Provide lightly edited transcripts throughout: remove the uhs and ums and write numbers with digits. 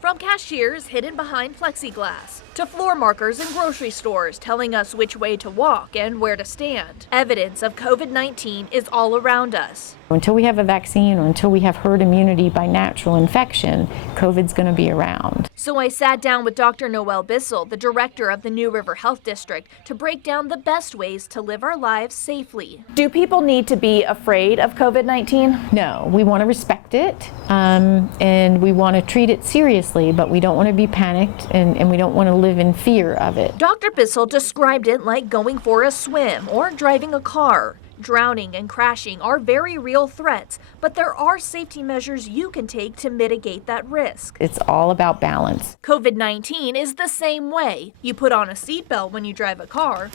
From cashiers hidden behind plexiglass to floor markers in grocery stores telling us which way to walk and where to stand, evidence of COVID-19 is all around us. Until we have a vaccine or until we have herd immunity by natural infection, COVID's going to be around. So I sat down with Dr. Noelle Bissell, the director of the New River Health District, to break down the best ways to live our lives safely. Do people need to be afraid of COVID-19? No, we want to respect it and we want to treat it seriously, but we don't want to be panicked and we don't want to live in fear of it. Dr. Bissell described it like going for a swim or driving a car. Drowning and crashing are very real threats, but there are safety measures you can take to mitigate that risk. It's all about balance. COVID-19 is the same way. You put on a seatbelt when you drive a car,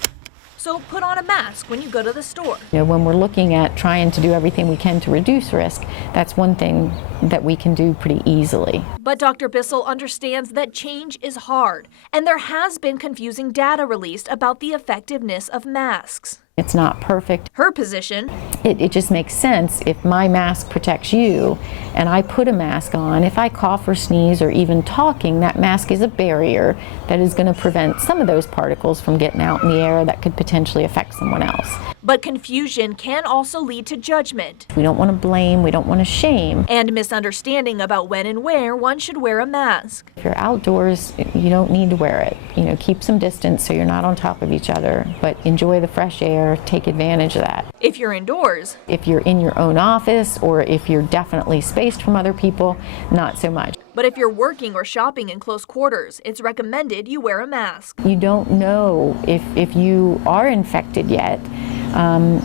so put on a mask when you go to the store. When we're looking at trying to do everything we can to reduce risk, that's one thing that we can do pretty easily. But Dr. Bissell understands that change is hard, and there has been confusing data released about the effectiveness of masks. It's not perfect. Her position: it just makes sense if my mask protects you and I put a mask on. If I cough or sneeze or even talking, that mask is a barrier that is going to prevent some of those particles from getting out in the air that could potentially affect someone else. But confusion can also lead to judgment. We don't want to blame, we don't want to shame. And misunderstanding about when and where one should wear a mask. If you're outdoors, you don't need to wear it. Keep some distance so you're not on top of each other, but enjoy the fresh air, take advantage of that. If you're indoors. If you're in your own office or if you're definitely spaced from other people, not so much. But if you're working or shopping in close quarters, it's recommended you wear a mask. You don't know if you are infected yet.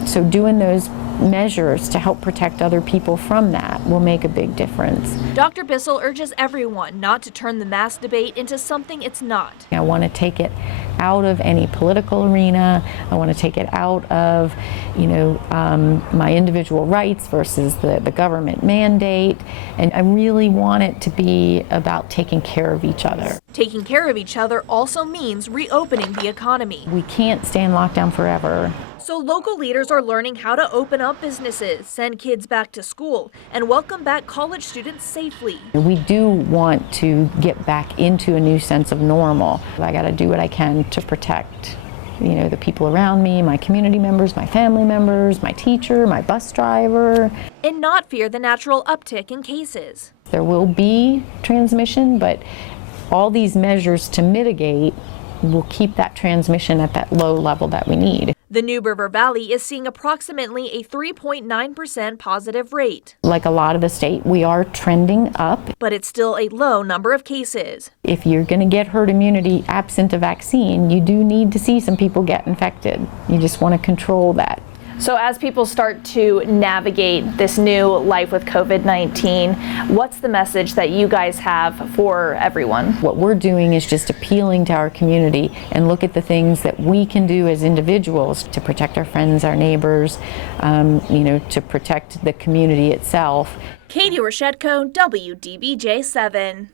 So doing those measures to help protect other people from that will make a big difference. Dr. Bissell urges everyone not to turn the mask debate into something it's not. I want to take it out of any political arena. I want to take it out of, my individual rights versus the government mandate. And I really want it to be about taking care of each other. Taking care of each other also means reopening the economy. We can't stay in lockdown forever. So local leaders are learning how to open up businesses, send kids back to school, and welcome back college students safely. We do want to get back into a new sense of normal. I got to do what I can to protect, the people around me, my community members, my family members, my teacher, my bus driver. And not fear the natural uptick in cases. There will be transmission, but all these measures to mitigate will keep that transmission at that low level that we need. The New River Valley is seeing approximately a 3.9% positive rate. Like a lot of the state, we are trending up. But it's still a low number of cases. If you're going to get herd immunity absent a vaccine, you do need to see some people get infected. You just want to control that. So as people start to navigate this new life with COVID-19, what's the message that you guys have for everyone? What we're doing is just appealing to our community and look at the things that we can do as individuals to protect our friends, our neighbors, to protect the community itself. Katie Rochetko, WDBJ 7.